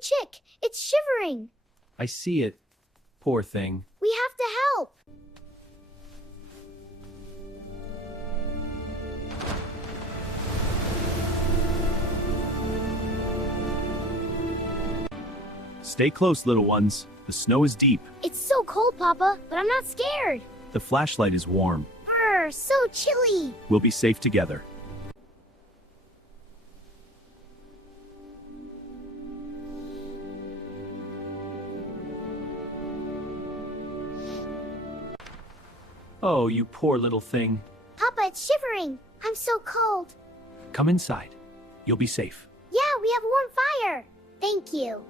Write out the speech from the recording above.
chick. It's shivering. I see it. Poor thing. We have to help. Stay close, little ones. The snow is deep. It's so cold, Papa, but I'm not scared. The flashlight is warm. Brr, so chilly. We'll be safe together. Oh, you poor little thing. Papa, it's shivering. I'm so cold. Come inside. You'll be safe. Yeah, we have warm fire. Thank you.